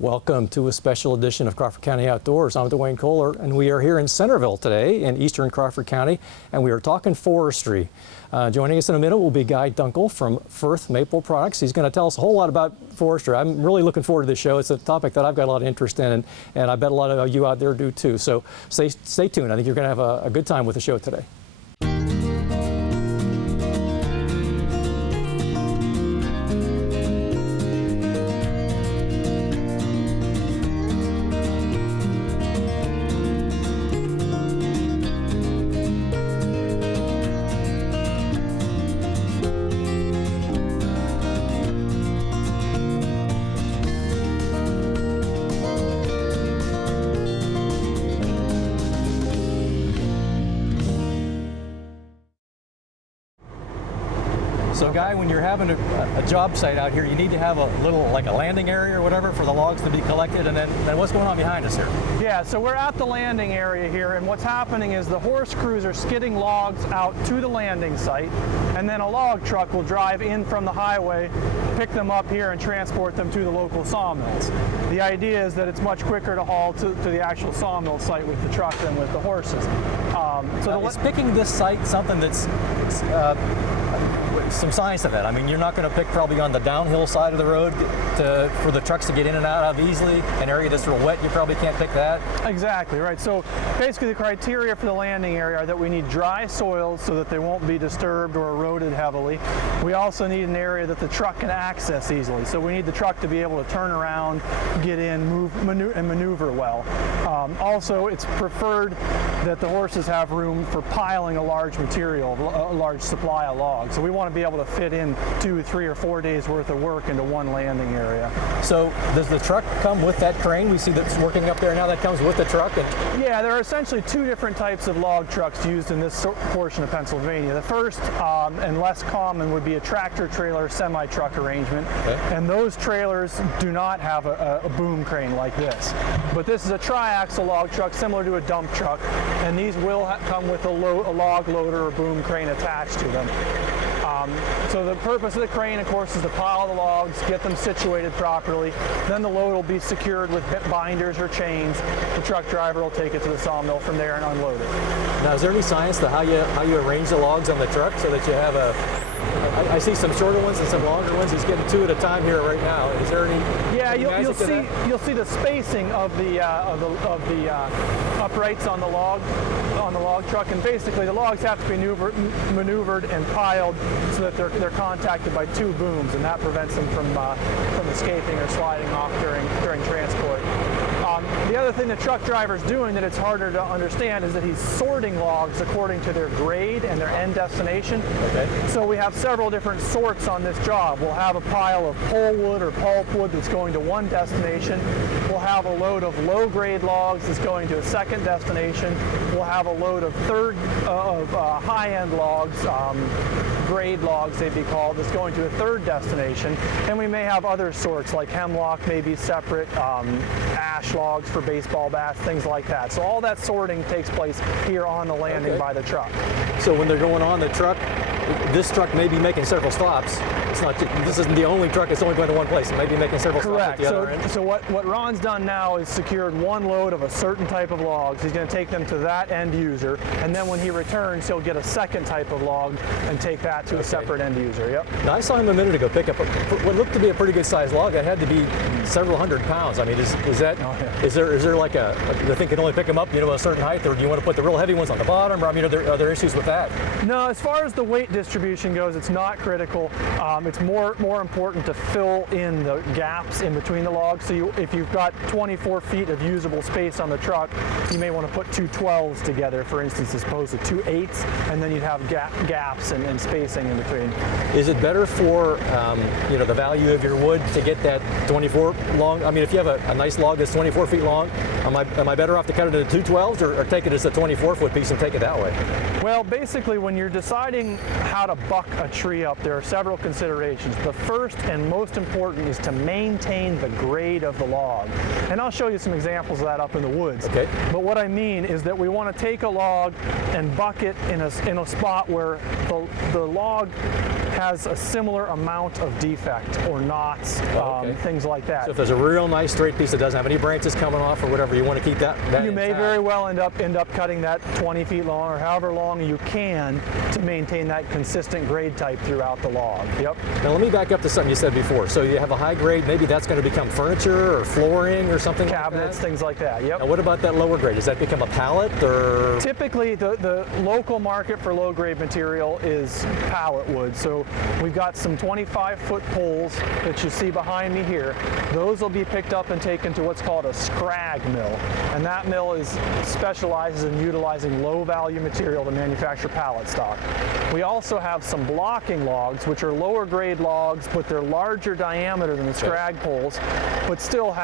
Welcome to a special edition of Crawford County Outdoors. I'm Duane Koller, and we are here in Centerville today in eastern Crawford County, and we are talking forestry. Joining us in a minute will be Guy Dunkle from Firth Maple Products. He's going to tell us a whole lot about forestry. I'm really looking forward to this show. It's a topic that I've got a lot of interest in, and I bet a lot of you out there do too. So stay tuned. I think you're going to have a good time with the show today. So Guy, when you're having a job site out here, you need to have a little, like a landing area or whatever for the logs to be collected, and then what's going on behind us here? Yeah, so we're at the landing area here, and what's happening is the horse crews are skidding logs out to the landing site, and then a log truck will drive in from the highway, pick them up here and transport them to the local sawmills. The idea is that it's much quicker to haul to the actual sawmill site with the truck than with the horses. Is picking this site something that's some science to that? I mean, you're not going to pick probably on the downhill side of the road for the trucks to get in and out of easily. An area that's real wet, you probably can't pick that. Exactly, right. So basically the criteria for the landing area are that we need dry soils so that they won't be disturbed or eroded heavily. We also need an area that the truck can access easily. So we need the truck to be able to turn around, get in, and maneuver well. Also, it's preferred that the horses have room for piling a large material, a large supply of logs. So we want to be able to fit in 2, 3, or 4 days worth of work into one landing area. So does the truck come with that crane we see that's working up there now? That comes with the truck? Yeah, there are essentially two different types of log trucks used in this portion of Pennsylvania. The first and less common would be a tractor trailer semi-truck arrangement. Okay. And those trailers do not have a boom crane like this. But this is a tri-axle log truck similar to a dump truck, and these will come with a log loader or boom crane attached to them. So the purpose of the crane, of course, is to pile the logs, get them situated properly. Then the load will be secured with binders or chains. The truck driver will take it to the sawmill from there and unload it. Now, is there any science to how you arrange the logs on the truck so that you have I see some shorter ones and some longer ones. He's getting 2 at a time here right now. Is there any? Yeah, you'll see the spacing of the uprights on the log truck, and basically the logs have to be maneuvered and piled so that they're contacted by 2 booms, and that prevents them from escaping or sliding off during transport. The other thing the truck driver's doing that it's harder to understand is that he's sorting logs according to their grade and their end destination. Okay. So we have several different sorts on this job. We'll have a pile of polewood or pulpwood that's going to one destination. We'll have a load of low-grade logs that's going to a second destination. We'll have a load of high-end logs, grade logs they'd be called, that's going to a third destination. And we may have other sorts like hemlock, maybe separate, ash logs for baseball bats, things like that. So all that sorting takes place here on the landing by the truck. So when they're going on the truck, this truck may be making several stops. It's not. This isn't the only truck that's only going to one place. It may be making several stops at the other end. So what Ron's done now is secured one load of a certain type of logs. He's going to take them to that end user, and then when he returns, he'll get a second type of log and take that to a separate end user. Yep. Now I saw him a minute ago pick up what looked to be a pretty good sized log. That had to be several hundred pounds. I mean, is that? Oh, yeah. Is there like the thing can only pick them up, a certain height, or do you want to put the real heavy ones on the bottom? Or I mean, are there issues with that? No, as far as the weight distribution goes, it's not critical. It's more important to fill in the gaps in between the logs. So if you've got 24 feet of usable space on the truck, you may want to put 2 12s together, for instance, as opposed to 2 8s, and then you'd have gaps and spacing in between. Is it better for the value of your wood to get that 24 long? I mean, if you have a nice log that's 24 feet long, am I better off to cut it into 2 12s or take it as a 24-foot piece and take it that way? Well, basically, when you're deciding how to buck a tree up, there are several considerations. The first and most important is to maintain the grade of the log. And I'll show you some examples of that up in the woods. Okay. But what I mean is that we want to take a log and buck it in a spot where the log has a similar amount of defect or knots, things like that. So if there's a real nice straight piece that doesn't have any branches coming off or whatever, you want to keep that you may very well end up cutting that 20 feet long or however long you can to maintain that consistent grade type throughout the log. Yep. Now let me back up to something you said before. So you have a high grade, maybe that's going to become furniture or flooring or something Cabinets, like that? things like that. Yep. Now what about that lower grade? Does that become a pallet or? Typically the local market for low grade material is pallet wood. So we've got some 25-foot poles that you see behind me here. Those will be picked up and taken to what's called a scrag mill. And that mill specializes in utilizing low value material to manufacture pallet stock. We also have some blocking logs, which are lower grade logs, but they're larger diameter than the scrag poles, but still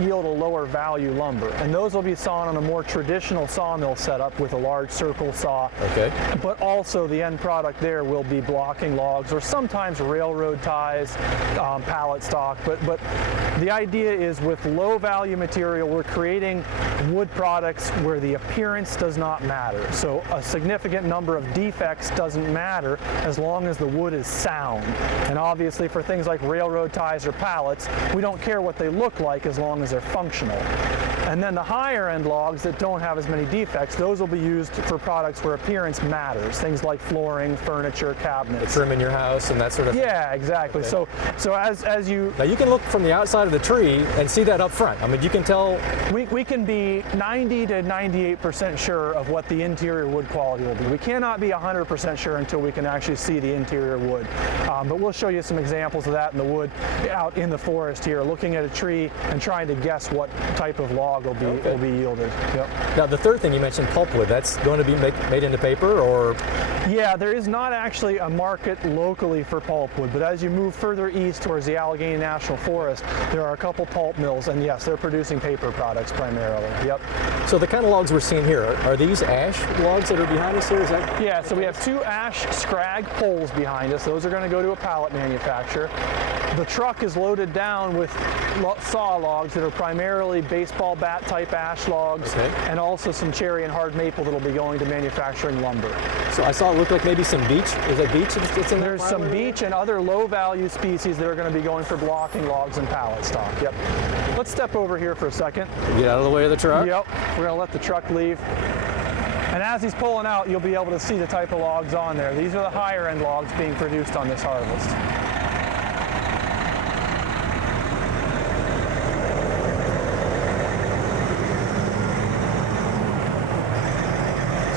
yield a lower value lumber. And those will be sawn on a more traditional sawmill setup with a large circle saw. Okay. But also the end product there will be blocking logs or sometimes railroad ties, pallet stock. But the idea is with low value material, we're creating wood products where the appearance does not matter. So a significant number of defects doesn't matter as long as the wood is sound. And obviously for things like railroad ties or pallets, we don't care what they look like as long as they're functional. And then the higher end logs that don't have as many defects, those will be used for products where appearance matters. Things like flooring, furniture, cabinets. The trim in your house and that sort of thing? Yeah, exactly. Okay. So as you... Now you can look from the outside of the tree and see that up front. I mean, you can tell... We can be 90 to 98% sure of what the interior wood quality will be. We cannot be 100% sure until we can actually see the interior wood. But we'll show you some examples of that in the wood out in the forest here, looking at a tree and trying to guess what type of log will be yielded. Yep. Now the third thing you mentioned, pulpwood, that's going to be made into paper or? Yeah, there is not actually a market locally for pulpwood, but as you move further east towards the Allegheny National Forest, there are a couple pulp mills, and yes, they're producing paper products primarily. Yep. So the kind of logs we're seeing here, are these ash logs that are behind us here? Is that? Yeah, so we have 2 ash scrag poles behind us. Those are going to go to a pallet manufacturer. The truck is loaded down with saw logs that are primarily baseball bat type ash logs, and also some cherry and hard maple that will be going to manufacturing lumber. So I saw it looked like maybe some beech. Is that beech that's in there? There's some beech and other low value species that are going to be going for blocking logs and pallet stock. Yep. Let's step over here for a second. Get out of the way of the truck. Yep. We're going to let the truck leave. And as he's pulling out, you'll be able to see the type of logs on there. These are the higher end logs being produced on this harvest.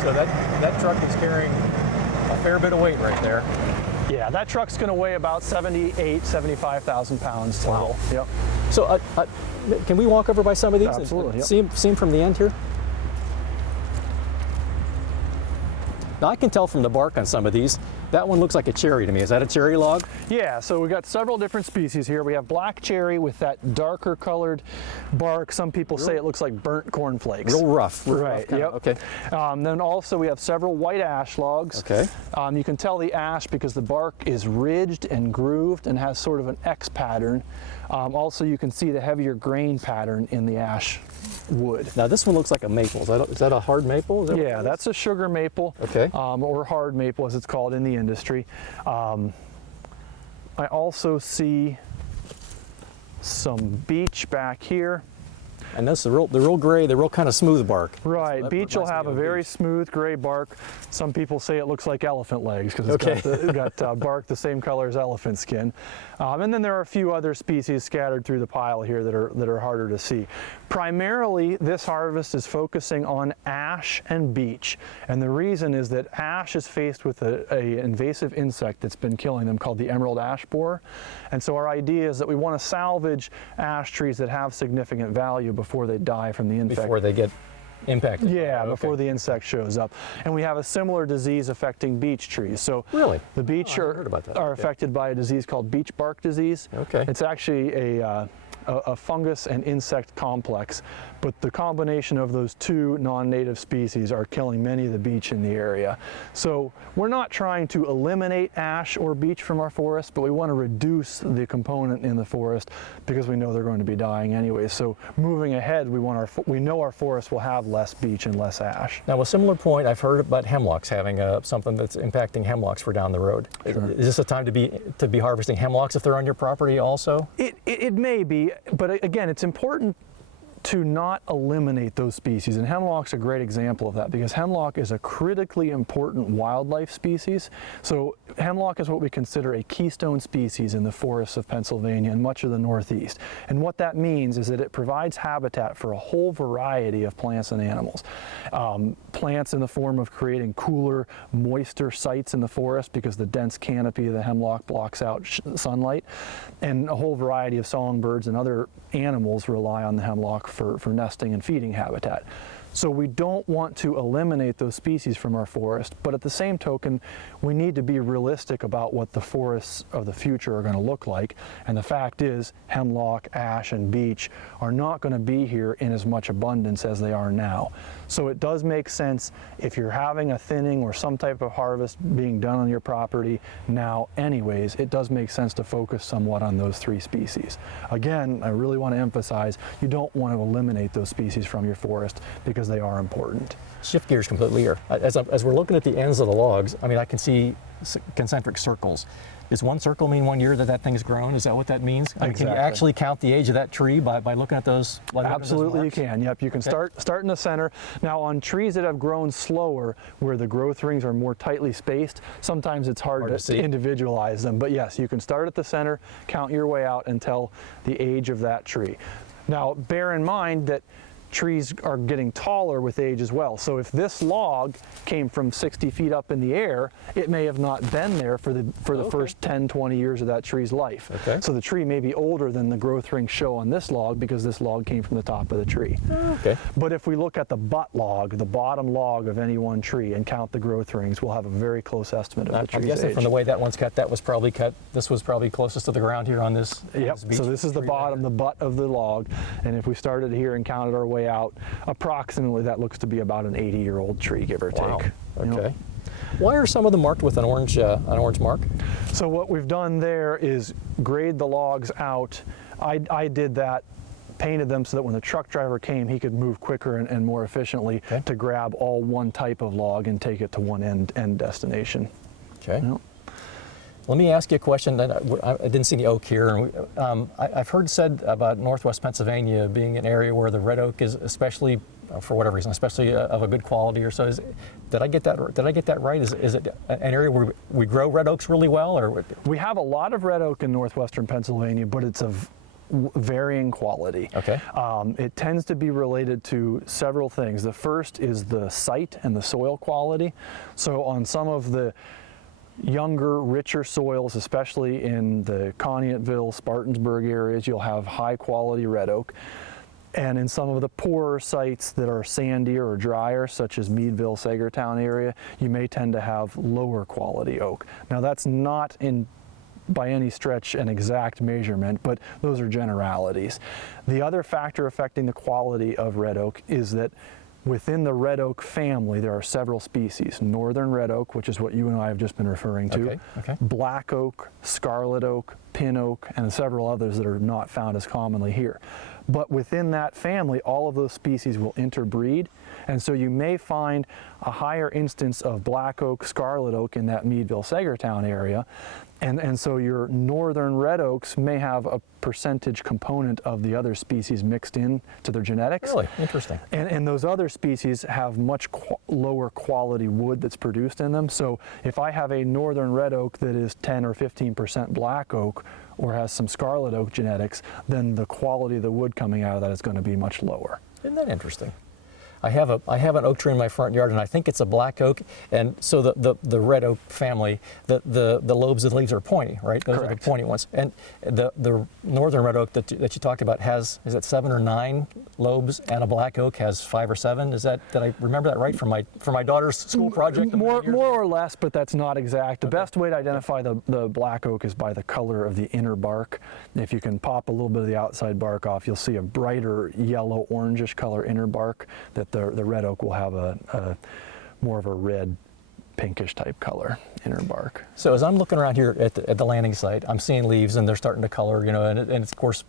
So that truck is carrying a fair bit of weight right there. Yeah, that truck's going to weigh about 75,000 pounds total. Wow. Yep. So can we walk over by some of these? Absolutely. And see them from the end here? Now I can tell from the bark on some of these, that one looks like a cherry to me. Is that a cherry log? Yeah, so we've got several different species here. We have black cherry with that darker colored bark. Some people say it looks like burnt cornflakes. Real rough. Right, yep. Okay. Then also we have several white ash logs. Okay. You can tell the ash because the bark is ridged and grooved and has sort of an X pattern. Also you can see the heavier grain pattern in the ash wood. Now this one looks like a maple. Is that a hard maple? Yeah, that's a sugar maple. Okay. Or hard maple as it's called in the industry. I also see some beech back here. And that's the real gray, the real kind of smooth bark. Right, beech will have a very smooth gray bark. Some people say it looks like elephant legs because it's got bark the same color as elephant skin. And then there are a few other species scattered through the pile here that are harder to see. Primarily, this harvest is focusing on ash and beech. And the reason is that ash is faced with an invasive insect that's been killing them called the emerald ash borer. And so our idea is that we want to salvage ash trees that have significant value before they die from the insect. Before they get impacted. Yeah, before the insect shows up. And we have a similar disease affecting beech trees. So really? The beech are affected by a disease called beech bark disease. Okay. It's actually a a fungus and insect complex, but the combination of those two non-native species are killing many of the beech in the area. So we're not trying to eliminate ash or beech from our forest, but we want to reduce the component in the forest because we know they're going to be dying anyway. So moving ahead, we know our forest will have less beech and less ash. Now, a similar point, I've heard about hemlocks having something that's impacting hemlocks for down the road. Sure. Is this a time to be harvesting hemlocks if they're on your property also? It may be, but again, it's important to not eliminate those species, and hemlock's a great example of that because hemlock is a critically important wildlife species. So hemlock is what we consider a keystone species in the forests of Pennsylvania and much of the Northeast. And what that means is that it provides habitat for a whole variety of plants and animals. Plants in the form of creating cooler, moister sites in the forest because the dense canopy of the hemlock blocks out sunlight, and a whole variety of songbirds and other animals rely on the hemlock for nesting and feeding habitat. So we don't want to eliminate those species from our forest, but at the same token, we need to be realistic about what the forests of the future are going to look like. And the fact is, hemlock, ash, and beech are not going to be here in as much abundance as they are now. So it does make sense if you're having a thinning or some type of harvest being done on your property now anyways, it does make sense to focus somewhat on those three species. Again, I really want to emphasize, you don't want to eliminate those species from your forest because they are important. Shift gears completely here. As we're looking at the ends of the logs, I mean, I can see concentric circles. Does one circle mean 1 year that thing's grown? Is that what that means? I mean, can you actually count the age of that tree by looking at those? Absolutely, you can. Yep, you can start in the center. Now, on trees that have grown slower, where the growth rings are more tightly spaced, sometimes it's hard to individualize them. But yes, you can start at the center, count your way out, and tell the age of that tree. Now, bear in mind that trees are getting taller with age as well. So if this log came from 60 feet up in the air, it may have not been there for the first 10, 20 years of that tree's life. Okay. So the tree may be older than the growth rings show on this log because this log came from the top of the tree. Okay. But if we look at the butt log, the bottom log of any one tree, and count the growth rings, we'll have a very close estimate of the tree's age. I'm guessing from the way that one's cut, that was probably cut, this was probably closest to the ground here on this. Yep, so this is the bottom, the butt of the log, and if we started here and counted our way out, approximately that looks to be about an 80-year-old tree, give or take. Okay. Why are some of them marked with an orange mark? So what we've done there is grade the logs out. I did that, painted them so that when the truck driver came, he could move quicker and more efficiently to grab all one type of log and take it to one end destination. Okay. Let me ask you a question. I didn't see the oak here. I've heard said about Northwest Pennsylvania being an area where the red oak is especially, for whatever reason, especially of a good quality or so. Did I get that right? Is it an area where we grow red oaks really well? Or we have a lot of red oak in northwestern Pennsylvania, but it's of varying quality. Okay. It tends to be related to several things. The first is the site and the soil quality. So on some of the younger, richer soils, especially in the Conneautville, Spartansburg areas, you'll have high quality red oak. And in some of the poorer sites that are sandier or drier, such as Meadville, Sagertown area, you may tend to have lower quality oak. Now that's not by any stretch an exact measurement, but those are generalities. The other factor affecting the quality of red oak is that within the red oak family, there are several species. Northern red oak, which is what you and I have just been referring to, black oak, scarlet oak, pin oak, and several others that are not found as commonly here. But within that family, all of those species will interbreed, and so you may find a higher instance of black oak, scarlet oak in that Meadville, Sagertown area, and so your northern red oaks may have a percentage component of the other species mixed in to their genetics. Really? Interesting. And those other species have much lower quality wood that's produced in them. So if I have a northern red oak that is 10 or 15% black oak, or has some scarlet oak genetics, then the quality of the wood coming out of that is going to be much lower. Isn't that interesting? I have an oak tree in my front yard, and I think it's a black oak, and so the red oak family, the lobes of the leaves are pointy, right? Those are the pointy ones. And the northern red oak that you talked about is it 7 or 9 lobes, and a black oak has 5 or 7. Did I remember that right from my daughter's school project? More or less, but that's not exact. The best way to identify the black oak is by the color of the inner bark. If you can pop a little bit of the outside bark off, you'll see a brighter yellow, orangish color inner bark. That the red oak will have a more of a red, pinkish type color inner bark. So as I'm looking around here at the landing site, I'm seeing leaves and they're starting to color, and of course,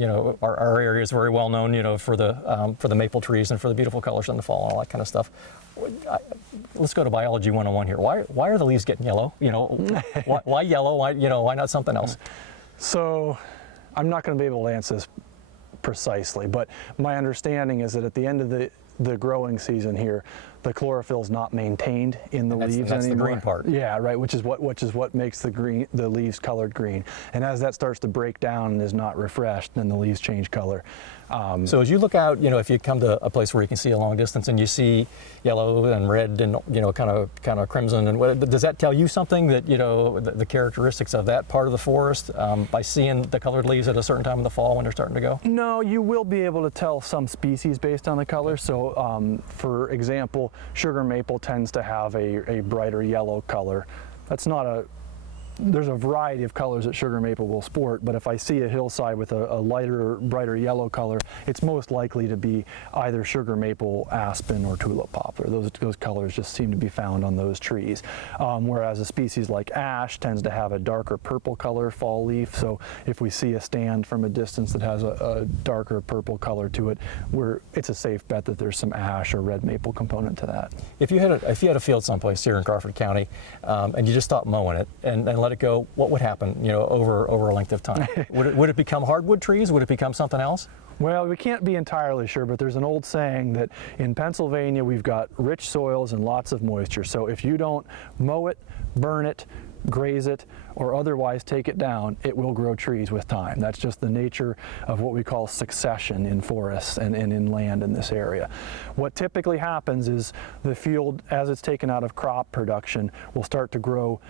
our area is very well known, for the maple trees and for the beautiful colors in the fall and all that kind of stuff. Let's go to biology 101 here. Why are the leaves getting yellow? Why yellow? Why not something else? So I'm not going to be able to answer this precisely, but my understanding is that at the end of the growing season here, the chlorophyll is not maintained in the leaves anymore. That's the green part. Yeah, right. Which is what makes the leaves colored green. And as that starts to break down and is not refreshed, then the leaves change color. So as you look out, if you come to a place where you can see a long distance and you see yellow and red and kind of crimson, and does that tell you something that the characteristics of that part of the forest by seeing the colored leaves at a certain time in the fall when they're starting to go? No, you will be able to tell some species based on the color. So, for example, sugar maple tends to have a brighter yellow color. There's a variety of colors that sugar maple will sport, but if I see a hillside with a lighter, brighter yellow color, it's most likely to be either sugar maple, aspen, or tulip poplar. Those colors just seem to be found on those trees. Whereas a species like ash tends to have a darker purple color fall leaf, so if we see a stand from a distance that has a darker purple color to it, it's a safe bet that there's some ash or red maple component to that. If you had a field someplace here in Crawford County, and you just stopped mowing it and let it go, what would happen, over a length of time? Would it become hardwood trees? Would it become something else? Well, we can't be entirely sure, but there's an old saying that in Pennsylvania we've got rich soils and lots of moisture. So if you don't mow it, burn it, graze it, or otherwise take it down, it will grow trees with time. That's just the nature of what we call succession in forests and in land in this area. What typically happens is the field, as it's taken out of crop production, will start to grow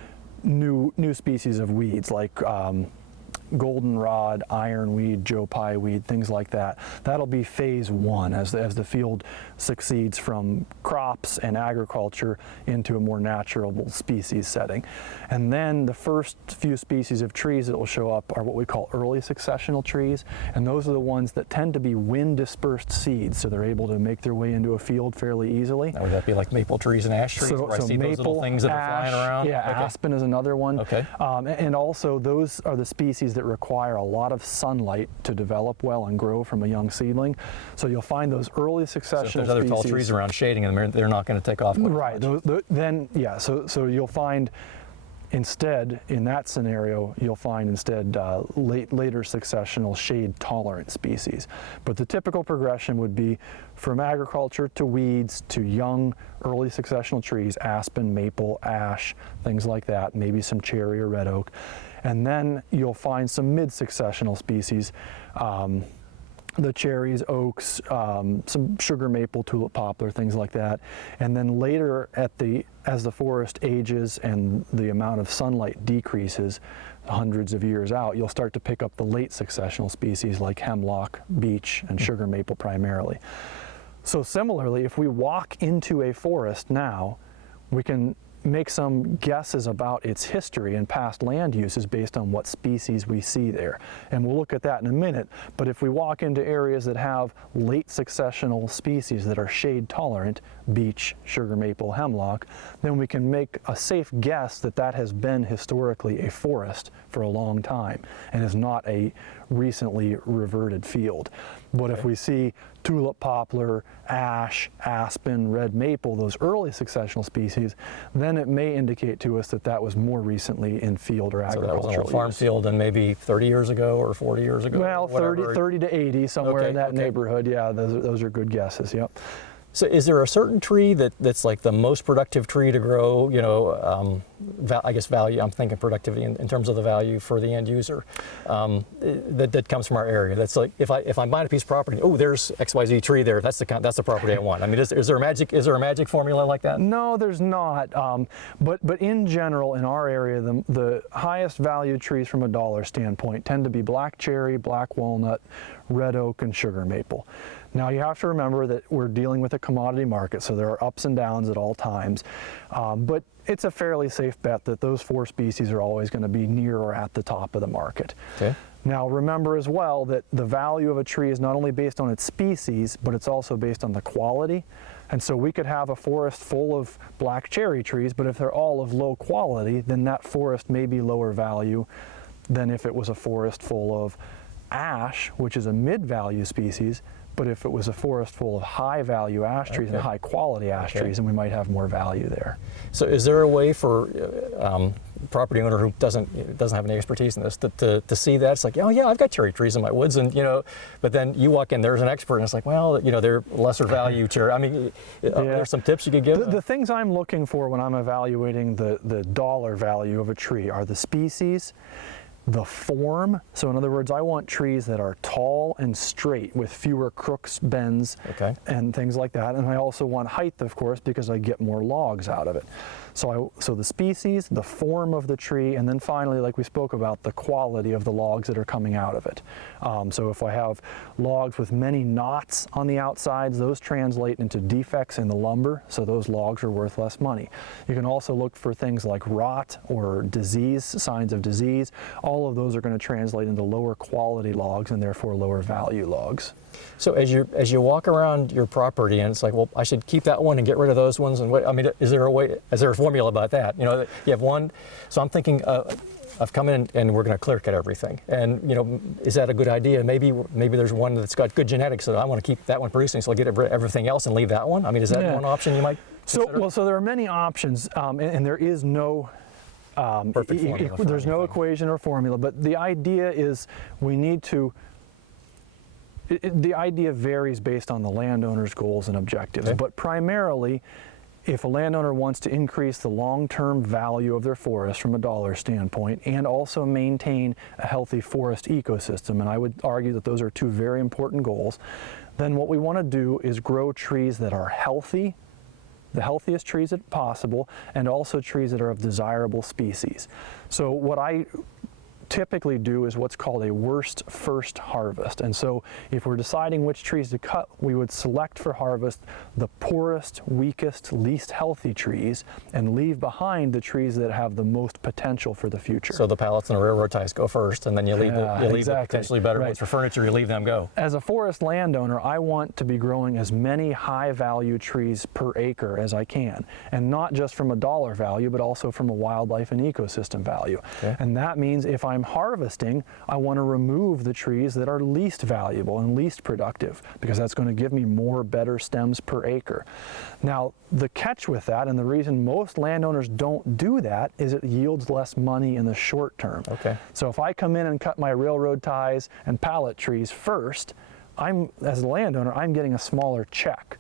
new species of weeds like goldenrod, ironweed, Joe Pye weed, things like that. That'll be phase one as the field succeeds from crops and agriculture into a more natural species setting. And then the first few species of trees that will show up are what we call early successional trees, and those are the ones that tend to be wind dispersed seeds, so they're able to make their way into a field fairly easily. Now, would that be like maple trees and ash trees, where I see maple, those little things that are flying around? Yeah, okay. Aspen is another one. Okay. And also those are the species that require a lot of sunlight to develop well and grow from a young seedling. So you'll find those early successional So if there's other tall trees around shading them, they're not going to take off. Right. So you'll find instead, in that scenario, you'll find instead later successional shade tolerant species. But the typical progression would be from agriculture to weeds to young early successional trees, aspen, maple, ash, things like that, maybe some cherry or red oak. And then you'll find some mid-successional species, the cherries, oaks, some sugar maple, tulip poplar, things like that. And then later, as the forest ages and the amount of sunlight decreases, hundreds of years out, you'll start to pick up the late successional species like hemlock, beech, and sugar maple primarily. So similarly, if we walk into a forest now, we can make some guesses about its history and past land uses based on what species we see there. And we'll look at that in a minute, but if we walk into areas that have late successional species that are shade tolerant, beech, sugar maple, hemlock, then we can make a safe guess that that has been historically a forest for a long time and is not a recently reverted field. But if we see tulip poplar, ash, aspen, red maple, those early successional species, then it may indicate to us that that was more recently in field or agricultural So that was on a farm field and maybe 30 years ago or 40 years ago? Well, 30 to 80, somewhere in that neighborhood. Yeah, those are good guesses, yep. So is there a certain tree that's like the most productive tree to grow, I guess value, I'm thinking productivity in terms of the value for the end user that comes from our area. That's like, if I'm buying a piece of property, oh, there's XYZ tree there, that's the property I want. I mean, is there a magic formula like that? No, there's not. But in general, in our area, the highest value trees from a dollar standpoint tend to be black cherry, black walnut, red oak, and sugar maple. Now you have to remember that we're dealing with a commodity market, so there are ups and downs at all times. But it's a fairly safe bet that those 4 species are always going to be near or at the top of the market. Okay. Now remember as well that the value of a tree is not only based on its species, but it's also based on the quality. And so we could have a forest full of black cherry trees, but if they're all of low quality, then that forest may be lower value than if it was a forest full of ash, which is a mid-value species. But if it was a forest full of high-value ash trees and high-quality ash trees, then we might have more value there. So, is there a way for property owner who doesn't have any expertise in this to see that? It's like, oh yeah, I've got cherry trees in my woods, and but then you walk in, there's an expert, and it's like, well, they're lesser value cherry. I mean, there's some tips you could give. The things I'm looking for when I'm evaluating the dollar value of a tree are the species, the form. So in other words, I want trees that are tall and straight with fewer crooks, bends, and things like that. And I also want height, of course, because I get more logs out of it. So the species, the form of the tree, and then finally, like we spoke about, the quality of the logs that are coming out of it. So if I have logs with many knots on the outsides, those translate into defects in the lumber, so those logs are worth less money. You can also look for things like rot or disease, signs of disease. All of those are going to translate into lower quality logs and therefore lower value logs. So as you walk around your property, and it's like, well, I should keep that one and get rid of those ones, and I mean, is there a formula about that? You have one. So I'm thinking of coming in and we're going to clear cut everything, and is that a good idea? Maybe there's one that's got good genetics, so I want to keep that one producing, so I'll get everything else and leave that one. I mean, is that one option you might consider? So there are many options, and there is no perfect formula. There's no equation or formula, but the idea is we need to. The idea varies based on the landowner's goals and objectives, but primarily, if a landowner wants to increase the long-term value of their forest from a dollar standpoint and also maintain a healthy forest ecosystem, and I would argue that those are 2 very important goals, then what we want to do is grow trees that are healthy, the healthiest trees possible, and also trees that are of desirable species. So what I typically do is what's called a worst first harvest. And so if we're deciding which trees to cut, we would select for harvest the poorest, weakest, least healthy trees and leave behind the trees that have the most potential for the future. So the pallets and the railroad ties go first, and then you leave the potentially better ones for furniture, you leave them go. As a forest landowner, I want to be growing as many high value trees per acre as I can, and not just from a dollar value, but also from a wildlife and ecosystem value. And that means if I'm harvesting, I want to remove the trees that are least valuable and least productive, because that's going to give me more better stems per acre. Now, the catch with that, and the reason most landowners don't do that, is it yields less money in the short term. So if I come in and cut my railroad ties and pallet trees first, as a landowner, I'm getting a smaller check.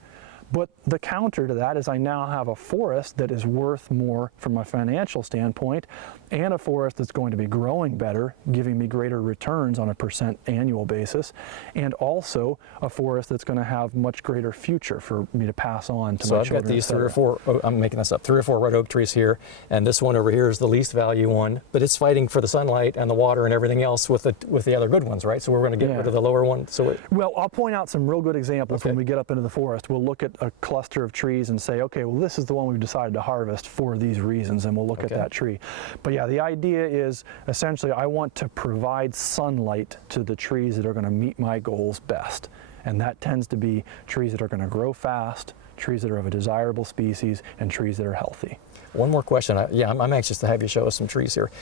But the counter to that is I now have a forest that is worth more from a financial standpoint, and a forest that's going to be growing better, giving me greater returns on a % annual basis, and also a forest that's going to have much greater future for me to pass on to my children. So I've got these 3 or 4, I'm making this up, 3 or 4 red oak trees here, and this one over here is the least value one, but it's fighting for the sunlight and the water and everything else with the other good ones, right? So we're going to get rid of the lower one. Well, I'll point out some real good examples when we get up into the forest. We'll look at a cluster of trees and say, okay, well, this is the one we've decided to harvest for these reasons, and we'll look at that tree. But yeah, the idea is essentially I want to provide sunlight to the trees that are going to meet my goals best. And that tends to be trees that are going to grow fast, trees that are of a desirable species, and trees that are healthy. One more question. I'm anxious to have you show us some trees here.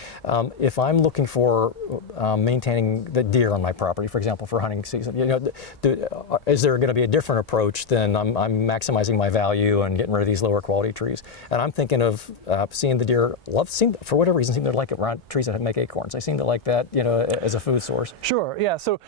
If I'm looking for maintaining the deer on my property, for example, for hunting season, is there going to be a different approach than I'm maximizing my value and getting rid of these lower quality trees? And I'm thinking of seeing the deer for whatever reason, seem to like it around trees that make acorns. They seem to like that, as a food source. Sure. Yeah. So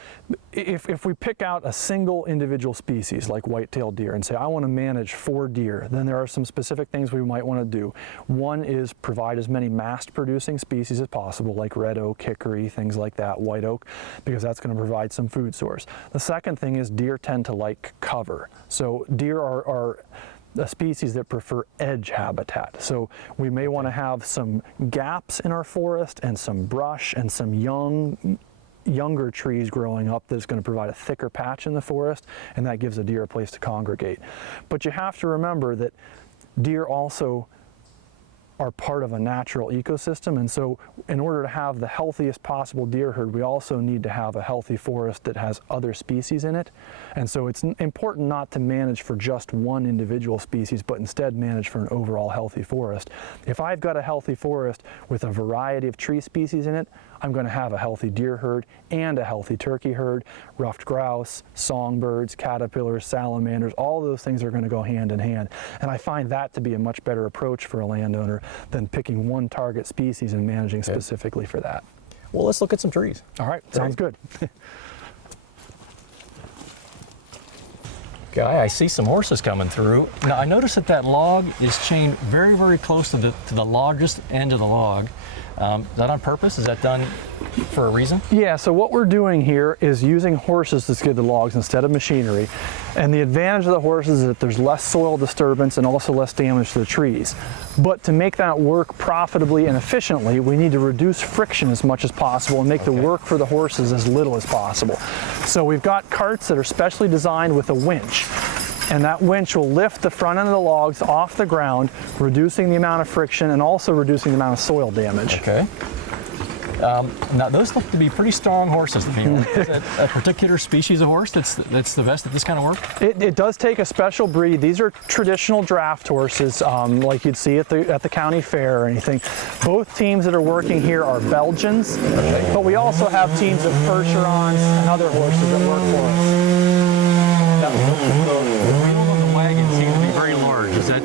if we pick out a single individual species like white-tailed deer and say I want to manage manage for deer, then there are some specific things we might want to do. One is provide as many mast-producing species as possible, like red oak, hickory, things like that, white oak, because that's going to provide some food source. The second thing is deer tend to like cover. So deer are a species that prefer edge habitat. So we may want to have some gaps in our forest and some brush and some younger trees growing up that's going to provide a thicker patch in the forest, and that gives a deer a place to congregate. But you have to remember that deer also are part of a natural ecosystem, and so in order to have the healthiest possible deer herd, we also need to have a healthy forest that has other species in it. And so it's important not to manage for just one individual species, but instead manage for an overall healthy forest. If I've got a healthy forest with a variety of tree species in it, I'm going to have a healthy deer herd and a healthy turkey herd. Ruffed grouse, songbirds, caterpillars, salamanders, all those things are going to go hand in hand. And I find that to be a much better approach for a landowner than picking one target species and managing specifically for that. Well, let's look at some trees. All right, sounds good. Guy, I see some horses coming through. Now, I notice that log is chained very, very close to the largest end of the log. Is that on purpose? Is that done for a reason? Yeah, so what we're doing here is using horses to skid the logs instead of machinery. And the advantage of the horses is that there's less soil disturbance and also less damage to the trees. But to make that work profitably and efficiently, we need to reduce friction as much as possible and make the work for the horses as little as possible. So we've got carts that are specially designed with a winch. And that winch will lift the front end of the logs off the ground, reducing the amount of friction and also reducing the amount of soil damage. Okay. Now, those look to be pretty strong horses to me. Is that a particular species of horse that's the best at this kind of work? It does take a special breed. These are traditional draft horses, like you'd see at the county fair or anything. Both teams that are working here are Belgians, but we also have teams of Percherons and other horses that work for us. The wheels on the wagon seem to be very large. Is that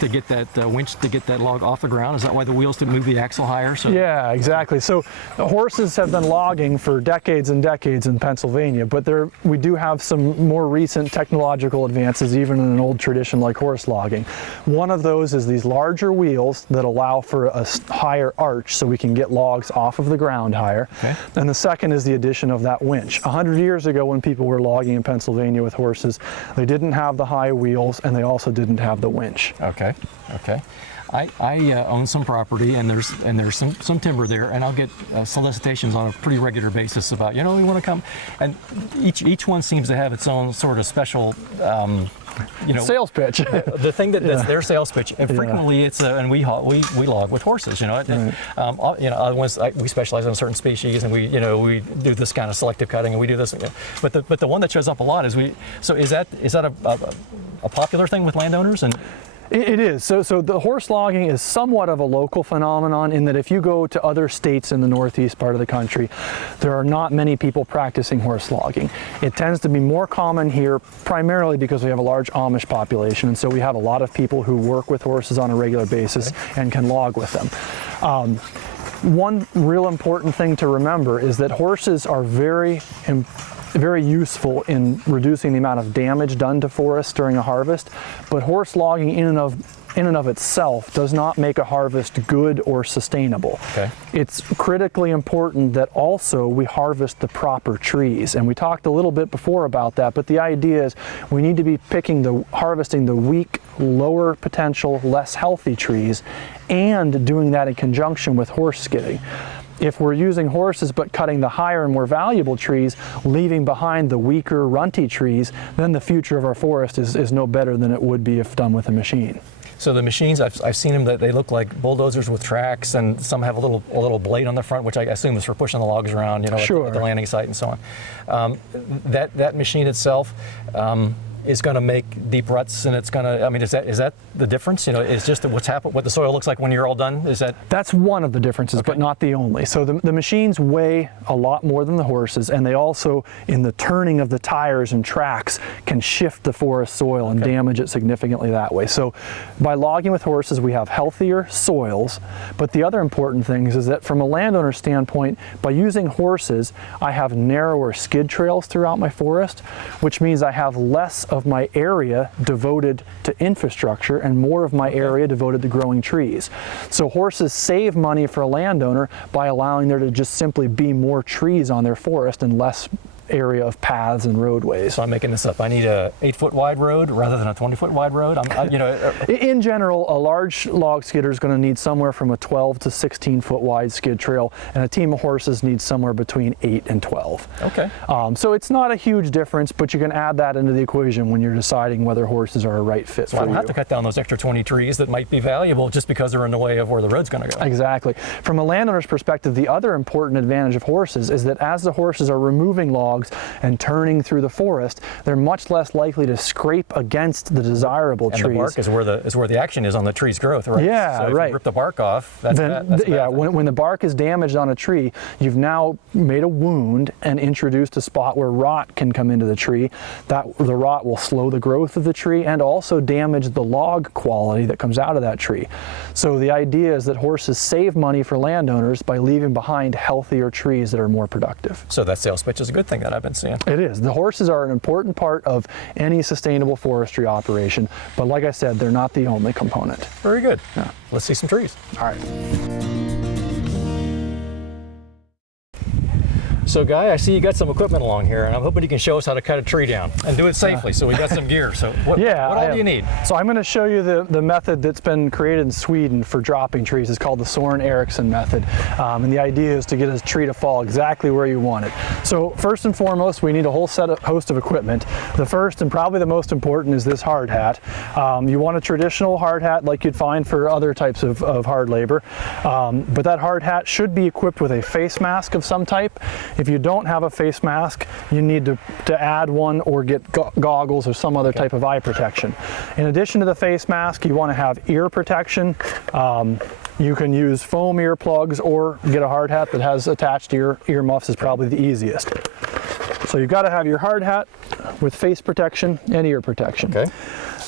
to get that winch to get that log off the ground? Is that why the wheels to move the axle higher? So yeah, exactly. So the horses have been logging for decades and decades in Pennsylvania, but we do have some more recent technological advances, even in an old tradition like horse logging. One of those is these larger wheels that allow for a higher arch so we can get logs off of the ground higher. Okay. And the second is the addition of that winch. 100 years ago, when people were logging in Pennsylvania with horses, they didn't have the high wheels and they also didn't have the winch. Okay. Okay. I own some property, and there's some timber there, and I'll get solicitations on a pretty regular basis about, we want to come, and each one seems to have its own sort of special sales pitch. The thing that's their sales pitch, and frequently it's and we log with horses. We specialize in a certain species, and we do this kind of selective cutting, and we do this. But the one that shows up a lot is So is that a popular thing with landowners? And it is. So the horse logging is somewhat of a local phenomenon in that if you go to other states in the northeast part of the country, there are not many people practicing horse logging. It tends to be more common here primarily because we have a large Amish population, and so we have a lot of people who work with horses on a regular basis and can log with them. One real important thing to remember is that horses are very useful in reducing the amount of damage done to forests during a harvest, but horse logging in and of itself does not make a harvest good or sustainable. Okay. It's critically important that also we harvest the proper trees, and we talked a little bit before about that, but the idea is we need to be harvesting the weak, lower potential, less healthy trees, and doing that in conjunction with horse skidding. If we're using horses but cutting the higher and more valuable trees, leaving behind the weaker, runty trees, then the future of our forest is no better than it would be if done with a machine. So the machines, I've seen them, that they look like bulldozers with tracks, and some have a little blade on the front, which I assume is for pushing the logs around, at the landing site and so on. That machine itself is going to make deep ruts, and it's going to, is that the difference? Is just what the soil looks like when you're all done? That's one of the differences, but not the only. So the machines weigh a lot more than the horses, and they also, in the turning of the tires and tracks, can shift the forest soil and damage it significantly that way. So by logging with horses, we have healthier soils, but the other important thing is that from a landowner standpoint, by using horses, I have narrower skid trails throughout my forest, which means I have less of my area devoted to infrastructure and more of my area devoted to growing trees. So horses save money for a landowner by allowing there to just simply be more trees on their forest and less area of paths and roadways. So I'm making this up. I need a 8-foot wide road rather than a 20-foot wide road. In general, a large log skidder is going to need somewhere from a 12 to 16-foot wide skid trail, and a team of horses needs somewhere between 8 and 12. Okay. So it's not a huge difference, but you can add that into the equation when you're deciding whether horses are a right fit for you. So I don't have to cut down those extra 20 trees that might be valuable just because they're in the way of where the road's going to go. Exactly. From a landowner's perspective, the other important advantage of horses is that as the horses are removing logs and turning through the forest, they're much less likely to scrape against the desirable trees. And the bark is where the action is on the tree's growth, right? Yeah, so if right. you rip the bark off, that's bad. Yeah, when the bark is damaged on a tree, you've now made a wound and introduced a spot where rot can come into the tree. The rot will slow the growth of the tree and also damage the log quality that comes out of that tree. So the idea is that horses save money for landowners by leaving behind healthier trees that are more productive. So that sales pitch is a good thing that I've been seeing. It is. The horses are an important part of any sustainable forestry operation, but like I said, they're not the only component. Very good. Yeah. Let's see some trees. All right. So Guy, I see you got some equipment along here, and I'm hoping you can show us how to cut a tree down and do it safely. So we got some gear. So what all do you need? So I'm going to show you the method that's been created in Sweden for dropping trees. It's called the Soren Eriksson method. And the idea is to get a tree to fall exactly where you want it. So first and foremost, we need a whole host of equipment. The first and probably the most important is this hard hat. You want a traditional hard hat like you'd find for other types of hard labor. But that hard hat should be equipped with a face mask of some type. If you don't have a face mask, you need to add one or get goggles or some other type of eye protection. In addition to the face mask, you want to have ear protection. You can use foam earplugs or get a hard hat that has attached ear muffs is probably the easiest. So you've got to have your hard hat with face protection and ear protection. Okay.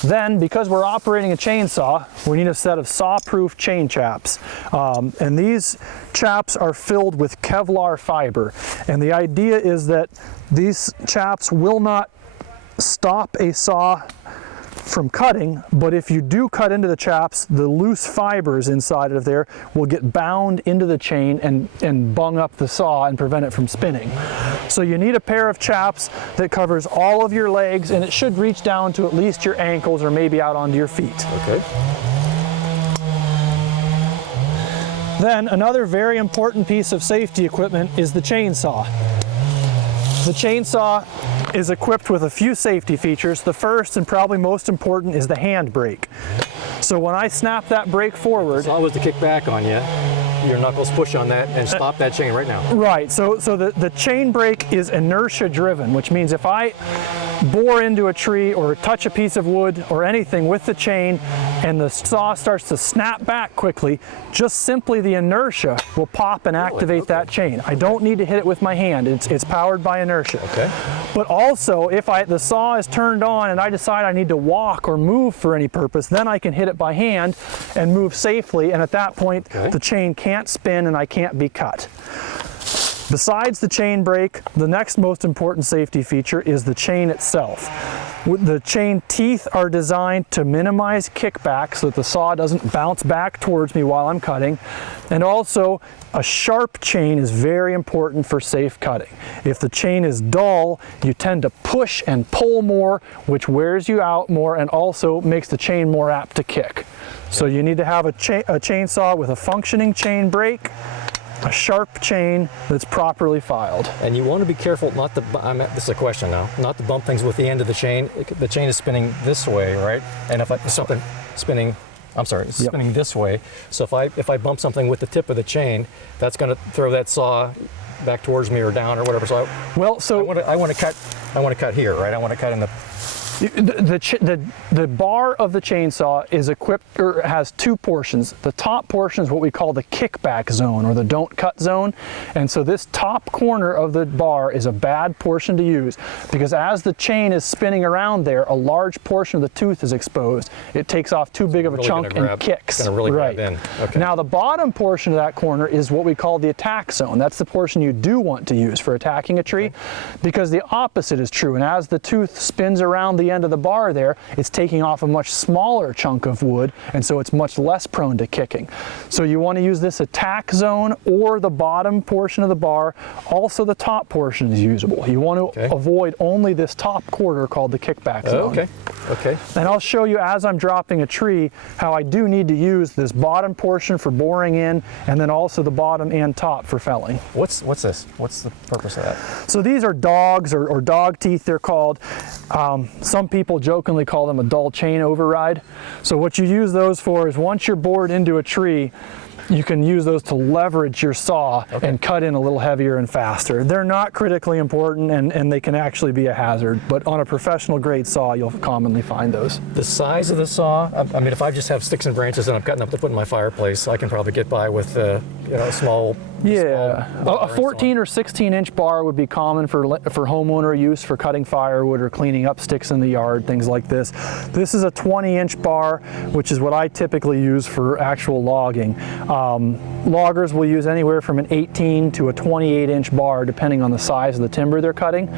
Then, because we're operating a chainsaw, we need a set of saw-proof chain chaps. And these chaps are filled with Kevlar fiber. And the idea is that these chaps will not stop a saw from cutting, but if you do cut into the chaps, the loose fibers inside of there will get bound into the chain and bung up the saw and prevent it from spinning. So you need a pair of chaps that covers all of your legs, and it should reach down to at least your ankles or maybe out onto your feet. Okay. Then another very important piece of safety equipment is the chainsaw. The chainsaw is equipped with a few safety features. The first and probably most important is the hand brake. So when I snap that brake forward, The saw was to kick back on you. Your knuckles push on that and stop that chain right now. right, so the chain brake is inertia driven, which means if I bore into a tree or touch a piece of wood or anything with the chain and the saw starts to snap back quickly, just simply the inertia will pop and activate that chain. I don't need to hit it with my hand. It's powered by inertia. Okay. But also, if the saw is turned on and I decide I need to walk or move for any purpose, then I can hit it by hand and move safely, and at that point the chain can't spin and I can't be cut. Besides the chain brake, the next most important safety feature is the chain itself. The chain teeth are designed to minimize kickback so that the saw doesn't bounce back towards me while I'm cutting. And also, a sharp chain is very important for safe cutting. If the chain is dull, you tend to push and pull more, which wears you out more and also makes the chain more apt to kick. So you need to have a chainsaw with a functioning chain brake, a sharp chain that's properly filed. And you want to be careful not to, this is a question now, not to bump things with the end of the chain. The chain is spinning this way, right? And if spinning this way. So if I bump something with the tip of the chain, that's going to throw that saw back towards me or down or whatever. So I want to cut here, right? I want to cut in the The bar of the chainsaw is equipped, or has two portions. The top portion is what we call the kickback zone, or the don't cut zone. And so this top corner of the bar is a bad portion to use, because as the chain is spinning around there, a large portion of the tooth is exposed. It takes off too big of a chunk and kicks. It's gonna really grab in. Okay. Now the bottom portion of that corner is what we call the attack zone. That's the portion you do want to use for attacking a tree, because the opposite is true. And as the tooth spins around the end of the bar there, it's taking off a much smaller chunk of wood, and so it's much less prone to kicking. So you want to use this attack zone or the bottom portion of the bar. Also the top portion is usable. You want to avoid only this top quarter called the kickback zone. Okay. And I'll show you as I'm dropping a tree how I do need to use this bottom portion for boring in, and then also the bottom and top for felling. What's this? What's the purpose of that? So these are dogs, or dog teeth they're called. Some people jokingly call them a dull chain override. So what you use those for is once you're bored into a tree, you can use those to leverage your saw and cut in a little heavier and faster. They're not critically important, and they can actually be a hazard, but on a professional grade saw you'll commonly find those. The size of the saw, I mean, if I just have sticks and branches and I'm cutting up to put in my fireplace, I can probably get by with a small. A 14 or 16 inch bar would be common for homeowner use for cutting firewood or cleaning up sticks in the yard, things like this. This is a 20 inch bar, which is what I typically use for actual logging. Loggers will use anywhere from an 18 to a 28 inch bar depending on the size of the timber they're cutting.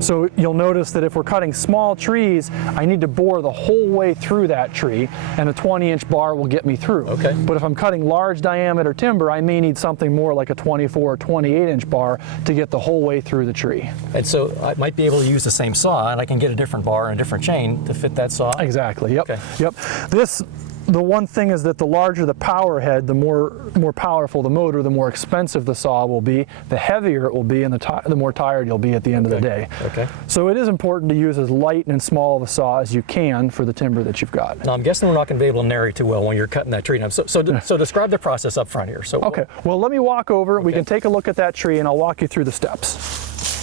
So you'll notice that if we're cutting small trees, I need to bore the whole way through that tree, and a 20 inch bar will get me through. But if I'm cutting large diameter timber, I may need something more like a 24 or 28 inch bar to get the whole way through the tree. And so I might be able to use the same saw, and I can get a different bar and a different chain to fit that saw? Exactly, yep. The one thing is that the larger the power head, the more powerful the motor, the more expensive the saw will be, the heavier it will be, and the more tired you'll be at the end of the day. So it is important to use as light and small of a saw as you can for the timber that you've got. Now I'm guessing we're not going to be able to narrate too well when you're cutting that tree down. So describe the process up front here. Well, let me walk over. We can take a look at that tree, and I'll walk you through the steps.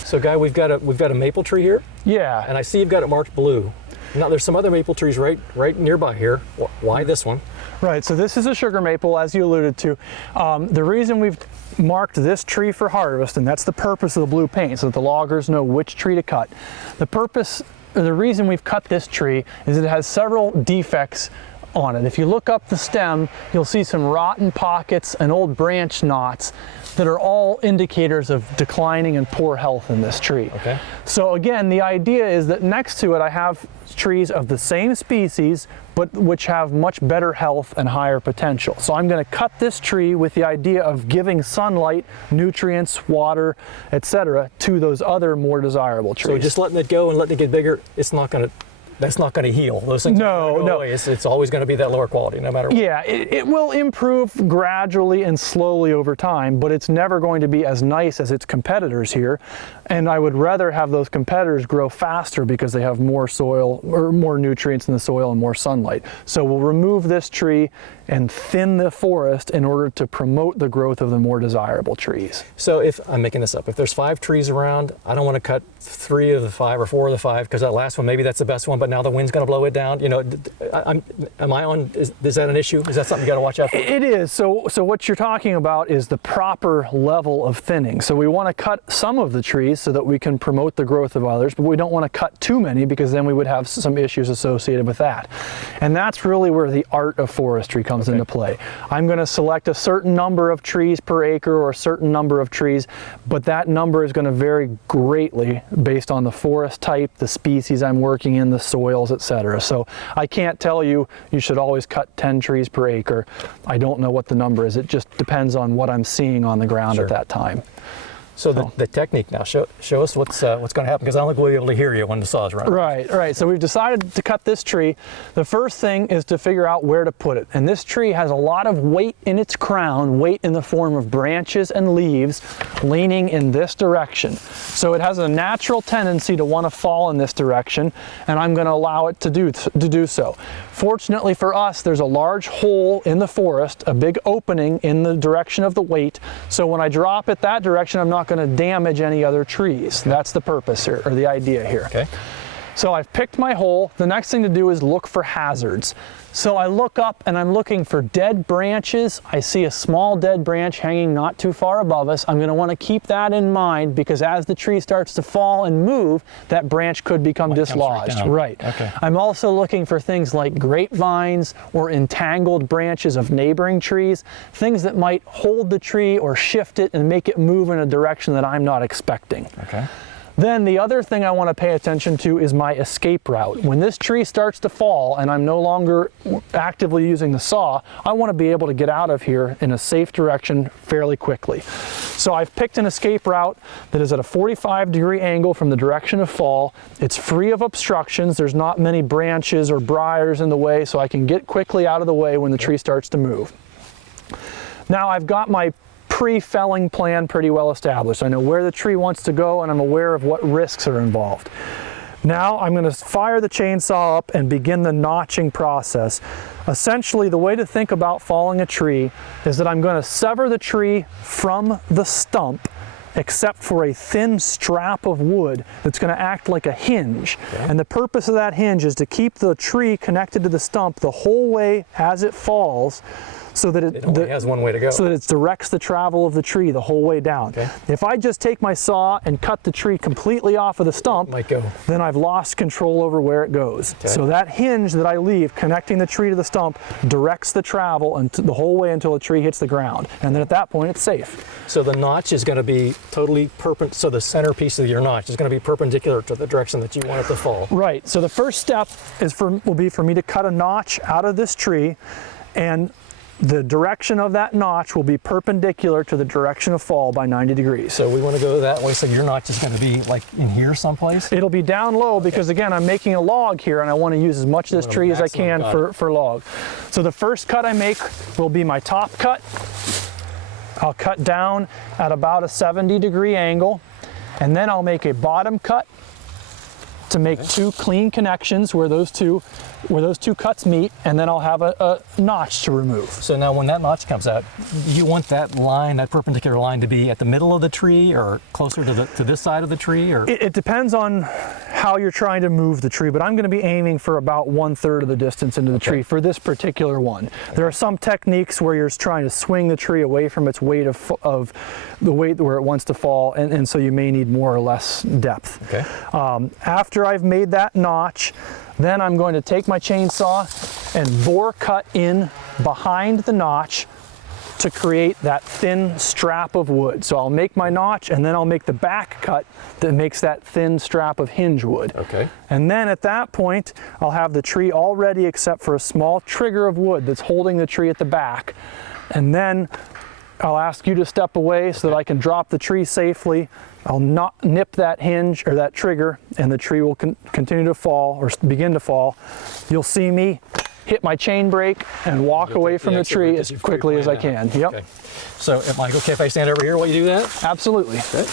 So Guy, we've got a maple tree here. Yeah. And I see you've got it marked blue. Now there's some other maple trees right nearby here. Why this one? Right, so this is a sugar maple, as you alluded to. The reason we've marked this tree for harvest, and that's the purpose of the blue paint, so that the loggers know which tree to cut. The reason we've cut this tree is that it has several defects on it. If you look up the stem, you'll see some rotten pockets and old branch knots that are all indicators of declining and poor health in this tree. So again, the idea is that next to it I have trees of the same species, but which have much better health and higher potential. So I'm going to cut this tree with the idea of giving sunlight, nutrients, water, etc. to those other more desirable trees. So just letting it go and letting it get bigger, that's not going to heal. Those things no. It's always going to be that lower quality no matter what. Yeah, it will improve gradually and slowly over time, but it's never going to be as nice as its competitors here. And I would rather have those competitors grow faster because they have more soil or more nutrients in the soil and more sunlight. So we'll remove this tree and thin the forest in order to promote the growth of the more desirable trees. So if I'm making this up, if there's 5 trees around, I don't want to cut 3 of the 5 or 4 of the 5 because that last one, maybe that's the best one, but now the wind's going to blow it down. You know, is that an issue? Is that something you got to watch out for? It is. So what you're talking about is the proper level of thinning. So we want to cut some of the trees so that we can promote the growth of others, but we don't want to cut too many because then we would have some issues associated with that. And that's really where the art of forestry comes into play. I'm going to select a certain number of trees per acre or a certain number of trees, but that number is going to vary greatly based on the forest type, the species I'm working in, the soils, etc. So I can't tell you should always cut 10 trees per acre. I don't know what the number is. It just depends on what I'm seeing on the ground at that time. So the technique now, show us what's going to happen, because I don't think we'll be able to hear you when the saw's running. Right. So we've decided to cut this tree. The first thing is to figure out where to put it. And this tree has a lot of weight in its crown, weight in the form of branches and leaves leaning in this direction. So it has a natural tendency to want to fall in this direction, and I'm going to allow it to do so. Fortunately for us, there's a large hole in the forest, a big opening in the direction of the weight. So when I drop it that direction, I'm not going to damage any other trees. That's the purpose here, or the idea here. So I've picked my hole. The next thing to do is look for hazards. So I look up and I'm looking for dead branches. I see a small dead branch hanging not too far above us. I'm going to want to keep that in mind because as the tree starts to fall and move, that branch could become dislodged. I'm also looking for things like grapevines or entangled branches of neighboring trees, things that might hold the tree or shift it and make it move in a direction that I'm not expecting. Then the other thing I want to pay attention to is my escape route. When this tree starts to fall and I'm no longer actively using the saw, I want to be able to get out of here in a safe direction fairly quickly. So I've picked an escape route that is at a 45-degree angle from the direction of fall. It's free of obstructions. There's not many branches or briars in the way, so I can get quickly out of the way when the tree starts to move. Now I've got my pre-felling plan pretty well established. I know where the tree wants to go and I'm aware of what risks are involved. Now I'm going to fire the chainsaw up and begin the notching process. Essentially, the way to think about falling a tree is that I'm going to sever the tree from the stump except for a thin strap of wood that's going to act like a hinge. Okay. And the purpose of that hinge is to keep the tree connected to the stump the whole way as it falls, so that it only has one way to go. So that it directs the travel of the tree the whole way down. Okay. If I just take my saw and cut the tree completely off of the stump, then I've lost control over where it goes. Okay. So that hinge that I leave connecting the tree to the stump directs the travel and the whole way until the tree hits the ground. And then at that point, it's safe. So the notch is going to be totally perpendicular. So the centerpiece of your notch is going to be perpendicular to the direction that you want it to fall. Right. So the first step will be for me to cut a notch out of this tree, and the direction of that notch will be perpendicular to the direction of fall by 90 degrees. So we want to go that way, so your notch is going to be like in here someplace? It'll be down low because, again, I'm making a log here and I want to use as much of this tree as I can for log. So the first cut I make will be my top cut. I'll cut down at about a 70-degree angle, and then I'll make a bottom cut to make two clean connections where those two cuts meet, and then I'll have a notch to remove. So now when that notch comes out, you want that line, that perpendicular line, to be at the middle of the tree or closer to this side of the tree? Or it depends on how you're trying to move the tree, but I'm going to be aiming for about 1/3 of the distance into the tree for this particular one. There are some techniques where you're trying to swing the tree away from its weight of the weight where it wants to fall, and so you may need more or less depth. Okay. After I've made that notch, then I'm going to take my chainsaw and bore cut in behind the notch to create that thin strap of wood. So I'll make my notch, and then I'll make the back cut that makes that thin strap of hinge wood. Okay. And then at that point, I'll have the tree all ready except for a small trigger of wood that's holding the tree at the back. And then I'll ask you to step away so that I can drop the tree safely. I'll not nip that hinge or that trigger, and the tree will continue to fall or begin to fall. You'll see me hit my chain brake and walk away from the tree as quickly as I can. Yep. Okay. So, Mike, okay if I stand over here while you do that? Absolutely. Okay.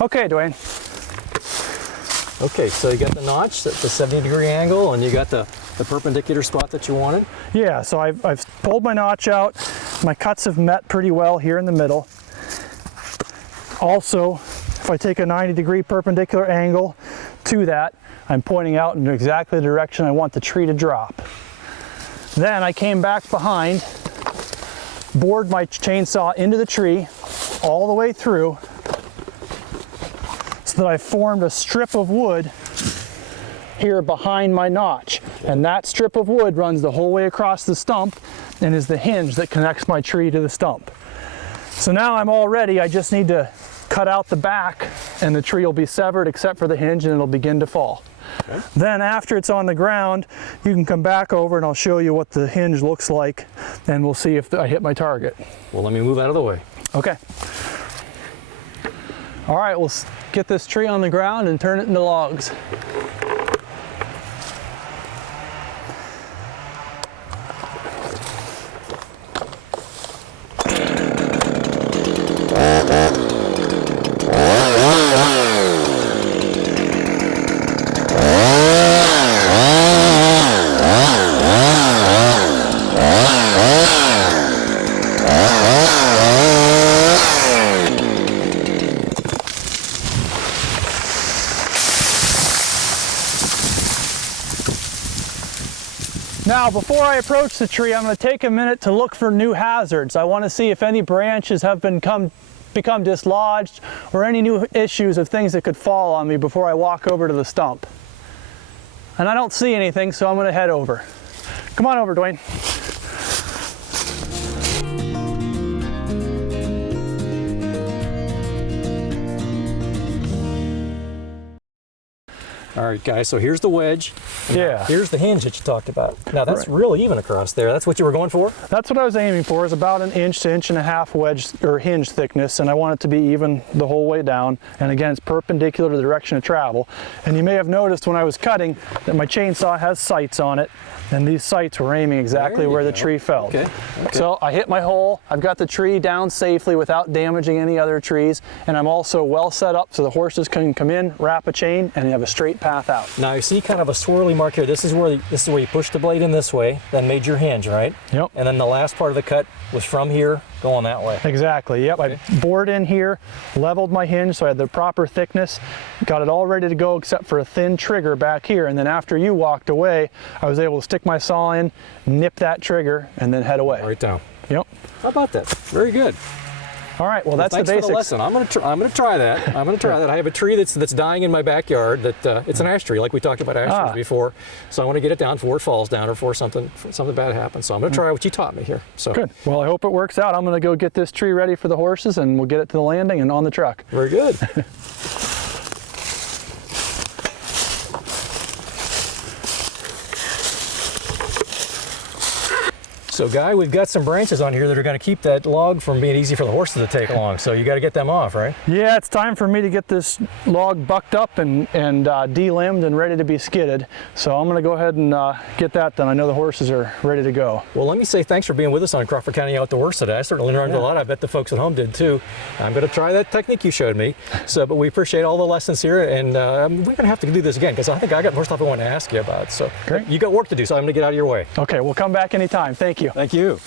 Okay, Duane. Okay, so you got the notch at the 70-degree angle, and you got the perpendicular spot that you wanted? Yeah, so I've pulled my notch out. My cuts have met pretty well here in the middle. Also, if I take a 90-degree perpendicular angle to that, I'm pointing out in exactly the direction I want the tree to drop. Then I came back behind, bored my chainsaw into the tree all the way through so that I formed a strip of wood here behind my notch. And that strip of wood runs the whole way across the stump and is the hinge that connects my tree to the stump. So now I'm all ready. I just need to cut out the back and the tree will be severed except for the hinge and it'll begin to fall. Okay. Then after it's on the ground, you can come back over and I'll show you what the hinge looks like and we'll see if I hit my target. Well, let me move out of the way. Okay. All right, we'll get this tree on the ground and turn it into logs. Now, before I approach the tree, I'm going to take a minute to look for new hazards. I want to see if any branches have become dislodged or any new issues of things that could fall on me before I walk over to the stump. And I don't see anything, so I'm going to head over. Come on over, Duane. All right, guys, so here's the wedge. Yeah. Here's the hinge that you talked about. Now, that's real even across there. That's what you were going for? That's what I was aiming for, is about an inch to inch and a half wedge or hinge thickness, and I want it to be even the whole way down. And again, it's perpendicular to the direction of travel. And you may have noticed when I was cutting that my chainsaw has sights on it, and these sights were aiming exactly where the tree fell. Okay. So I hit my hole, I've got the tree down safely without damaging any other trees, and I'm also well set up so the horses can come in, wrap a chain, and you have a straight path out. Now you see kind of a swirly mark here. This is where you pushed the blade in this way, then made your hinge, right? Yep. And then the last part of the cut was from here going that way. Exactly, yep. Okay. I bored in here, leveled my hinge so I had the proper thickness, got it all ready to go except for a thin trigger back here, and then after you walked away, I was able to stick my saw in, nip that trigger, and then head away. Right down. Yep. How about that? Very good. All right, well, that's thanks the basics. For the lesson. I'm going to try that. I'm going to try that. I have a tree that's dying in my backyard. It's an ash tree, like we talked about ash trees before. So I want to get it down before it falls down or before something bad happens. So I'm going to try what you taught me here. So good. Well, I hope it works out. I'm going to go get this tree ready for the horses, and we'll get it to the landing and on the truck. Very good. So, Guy, we've got some branches on here that are going to keep that log from being easy for the horses to take along. So you got to get them off, right? Yeah, it's time for me to get this log bucked up and de-limbed and ready to be skidded. So I'm going to go ahead and get that done. I know the horses are ready to go. Well, let me say thanks for being with us on Crawford County Outdoors today. I certainly learned a lot. I bet the folks at home did too. I'm going to try that technique you showed me. So, but we appreciate all the lessons here, and we're going to have to do this again because I think I got more stuff I want to ask you about. So, great. You got work to do, so I'm going to get out of your way. Okay, we'll come back anytime. Thank you. Thank you.